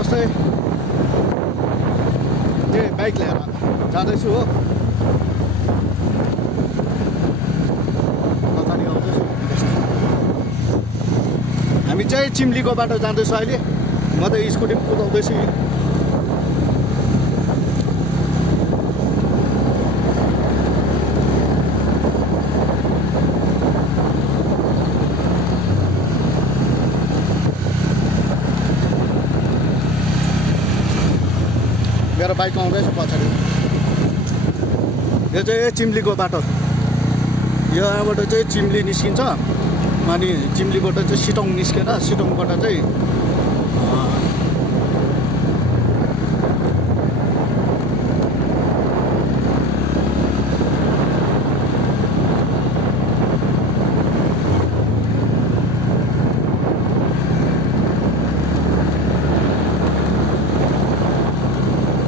नमस्ते। बाइक लिएर जाँदैछु हो। पछाडि आउँदैछु। हामी चाहिँ चिम्लीको बाटो जाँदैछौँ अहिले। म त स्कुटी कुदाउँदैछु। मेरो बाइक आउँदैछ पछाडि। यो चाहिँ चिम्लीको बाटो। यहाँबाट चाहिँ चिम्ली निस्किन्छ अनि चिम्लीबाट चाहिँ सिटोङ निस्केर सिटोङबाट चाहिँ